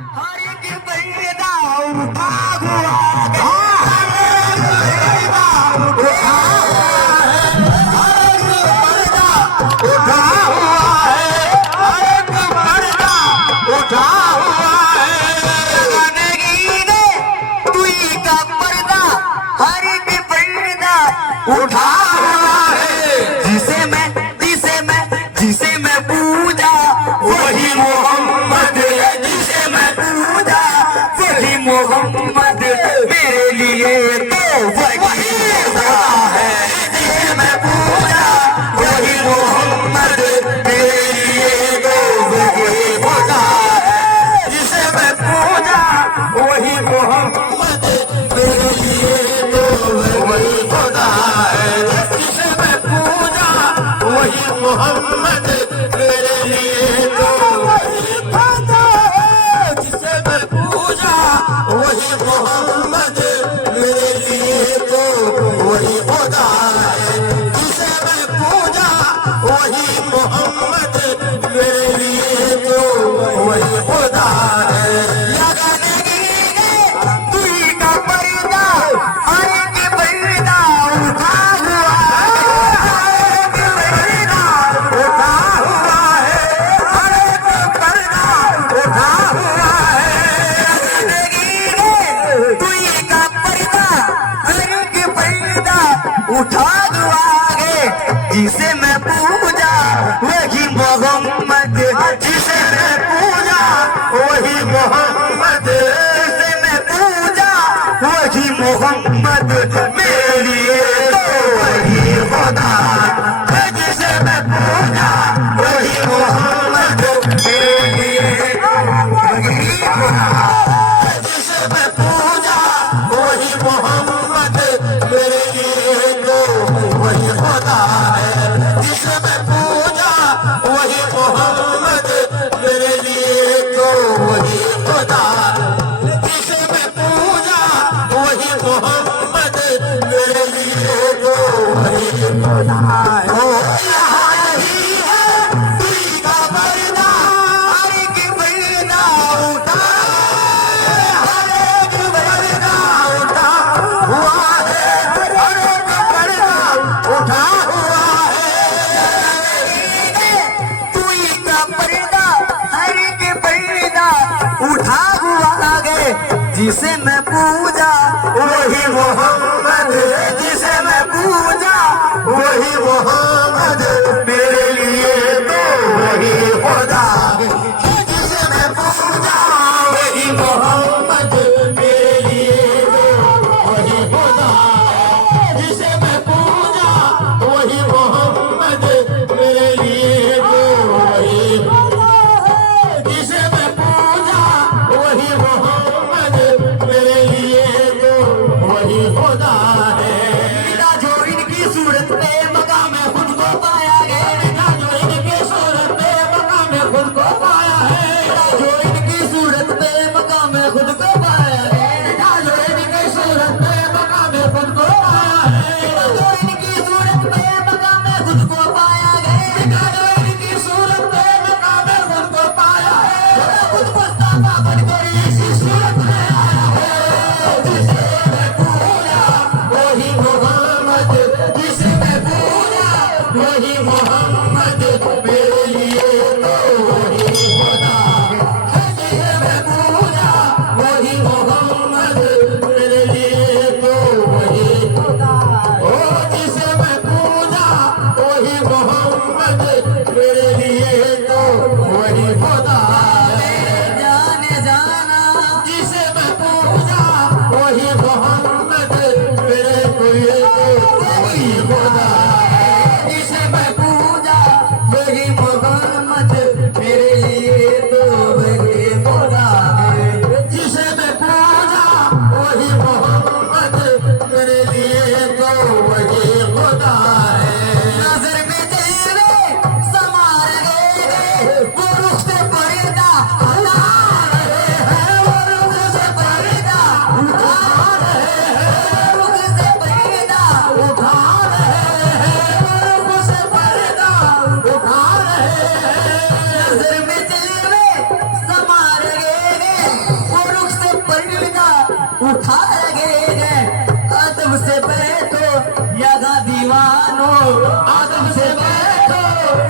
हर एक पर्दा उठा हुआ है, उठा हुआ है। जिसे मैं पूजा वही मोहम्मद, जिसे मैं पूजा वही मोहम्मद, मेरे लिए तो वही खुदा है। जिसे मैं पूजा वही मोहम्मद, मेरे लिए तो वही खुदा है। जिसे मैं पूजा वही मोहम्मद, मेरे लिए तो वही खुदा है। जिसे मैं पूजा वही मोहम्मद, मेरे लिए तो वही खुदा है। जिसे मैं पूजा वही मोहम्मद, मेरे लिए तो वही खुदा है। जिसे मैं पूजा वही मोहम्मद, मेरे लिए तो वही खुदा है। तू ही का पर्दा, हर एक पर्दा उठा हुआ है, उठा हुआ है, हर एक पर्दा उठा हुआ है। तू ही का पर्दा, हर एक पर्दा उठा हुआ है। जिसे मैं पूजा वही मोहम्मद, जिसे मैं पूजा वही मोहम्मद, जिसे मैं पूजा वही मोहम्मद, मेरे लिए तो वही खुदा है। जिसे मैं पूजा वही मोहम्मद, मेरे लिए वही खुदा है। जिसे मैं पूजा वही मोहम्मद, मेरे लिए तो वही खुदा है। जिसे मैं पूजा वही मोहम्मद, मेरे लिए तो वही खुदा है। जिसे मैं पूजा वही मोहम्मद, मेरे लिए तो वही खुदा है। ओ यहाँ यही है तुझी का पर्दा, हर एक पर्दा उठा, हर एक पर्दा उठा हुआ है, हर एक पर्दा उठा हुआ है। तू ही का पर्दा, हर एक पर्दा उठा हुआ है। जिसे मैं पूजा वही मोहम्मद, जिसे मैं पूजा वही मोहम्मद, मेरे लिए तो वही खुदा है। जिसे मैं पूजा वही मोहम्मद, मेरे लिए तो वही खुदा है। जिसे मैं पूजा वही मोहम्मद, मेरे लिए तो वही खुदा है। जिसे मैं पूजा वही मोहम्मद, मेरे लिए तो वही खुदा है। बिना जो इनकी सूरत में मका में खुद को पाया है, बिना जो इनकी सूरत में मका में खुद को पाया है, बिना जो इनकी सूरत में मका में खुद को पाया है, बिना जो इनकी सूरत में मका में खुद को पाया है, बिना जो इनकी सूरत में मका में खुद को पाया है, बिना जो इनकी सूरत में मका में खुद को पाया है, खुद मुस्तफा बनकर इसी सूरत में आया है। जिसे मैं पूजा वही मोहम्मद, जिसे मैं पूजा वही मोहम्मद, मेरे लिए तो वही खुदा है। जिसे मैं पूजा वही मोहम्मद, मेरे लिए तो वही खुदा है। ओ जिसे मैं पूजा वही मोहम्मद, मेरे लिए तो वही खुदा है। जाने जाना उठा लगे अदब से बैठो यहाँ दीवानो अदब से बैठो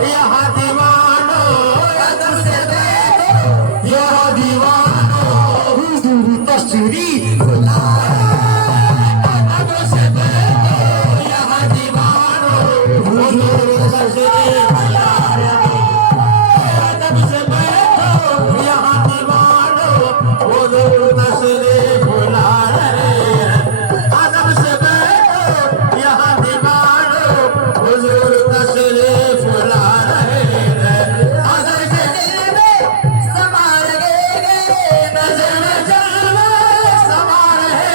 यहाँ दीवानो अदब से बैठो यहाँ दीवानो हुजूर तशरीफ लाए अदब से बैठो यहाँ दीवानो हुजूर तशरीफ लाए अदब से बैठो यहाँ दीवानो हुजूर तशरीफ लाए अदब से बैठो यहाँ दीवानो हुजूर तशरीफ ला रहे हैं नजर में जलवे समा रहे हैं नजर में जलवे समा रहे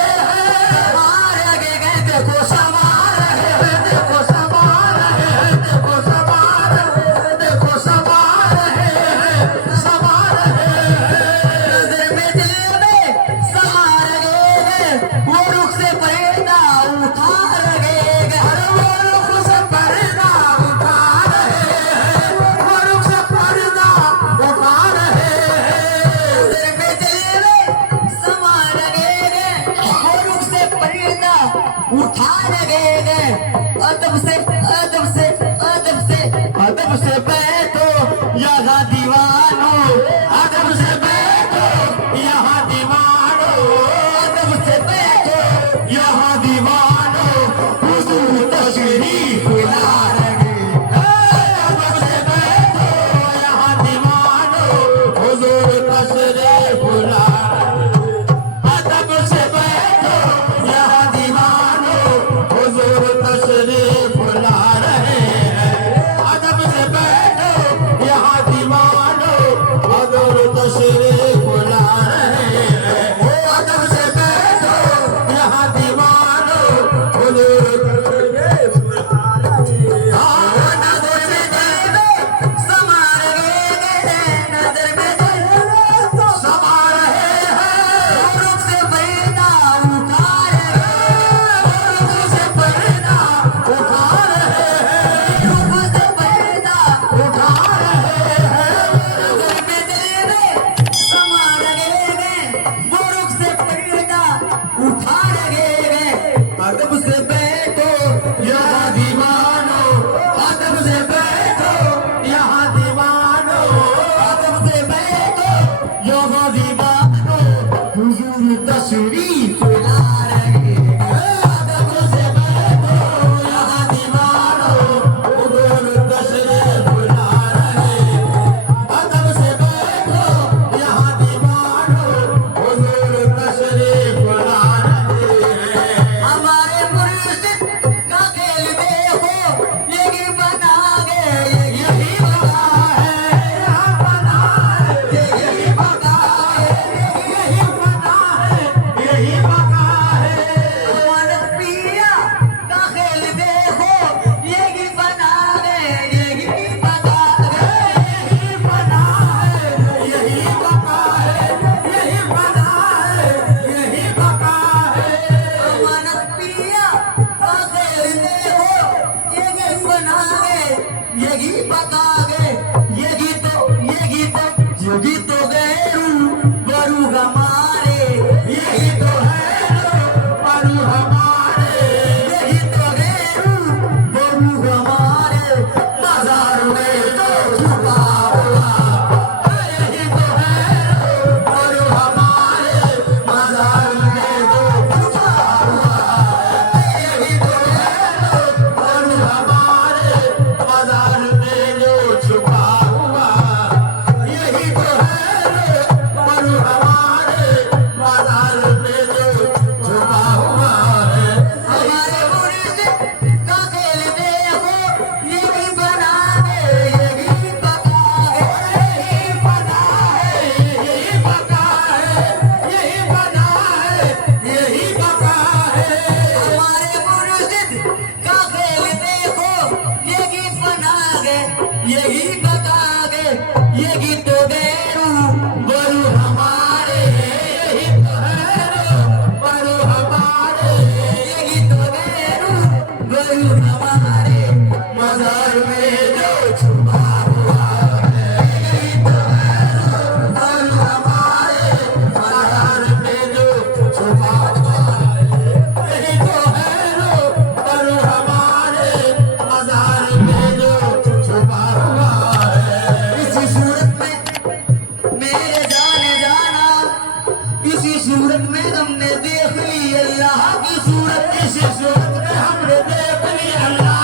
हैं देखो समा रहे हैं देखो समा रहे हैं देखो समा रहे हैं देखो समा रहे हैं समा रहे हैं नजर में जलवे समा रहे हैं वो रुख से पर्दा उठा रहे हैं वो रुख से पर्दा उठा रहे हैं वो रुख से पर्दा उठा रहे हैं नजर में जलवे समा रहे हैं वो रुख से पर्दा उठा रहे हैं अदब से अदब से अदब से अदब से बैठो यहाँ दीवानो अदब से बैठो यहाँ दीवानो अदब से बैठो यहाँ दीवानो हुजूर तशरीफ ला रहे अदब से बैठो यहाँ दीवानो हुजूर तशरीफ ला अदब से बैठो यहाँ दीवानो हुजूर तशरीफ ला रहे हैं अदब से बैठो यहाँ दीवानो हुजूर तशरीफ ला रहे हैं अदब से बैठो यहाँ दीवानो हुजूर नजर से जलवे समा रहे हैं नजर में जलवे समा रहे हैं रुख से पर्दा उठा रहे हैं रुख से पर्दा उठा रहे हैं रुख से पर्दा उठा रहे हैं नजर में जलवे समा रहे हैं वो रुख से पर्दा उठा रहे हैं अदब से बैठो यहाँ दीवानो अदब से बैठो यहाँ दीवानो अदब से बैठो यहाँ दीवानो हुजूर तशरीफ ला रहे हैं अदब से बैठो यहाँ दीवानो हुजूर तशरीफ ला रहे हैं अदब से बैठो यहाँ दीवानो हुजूर तशरीफ ला रहे हैं हमारे मुर्शिद का खेल देखो यही बना गए यही बना है यहाँ बना है यही बना है किसी सूरत में हमने देख ली अल्लाह की सूरत, किसी सूरत में हमने देख ली अल्लाह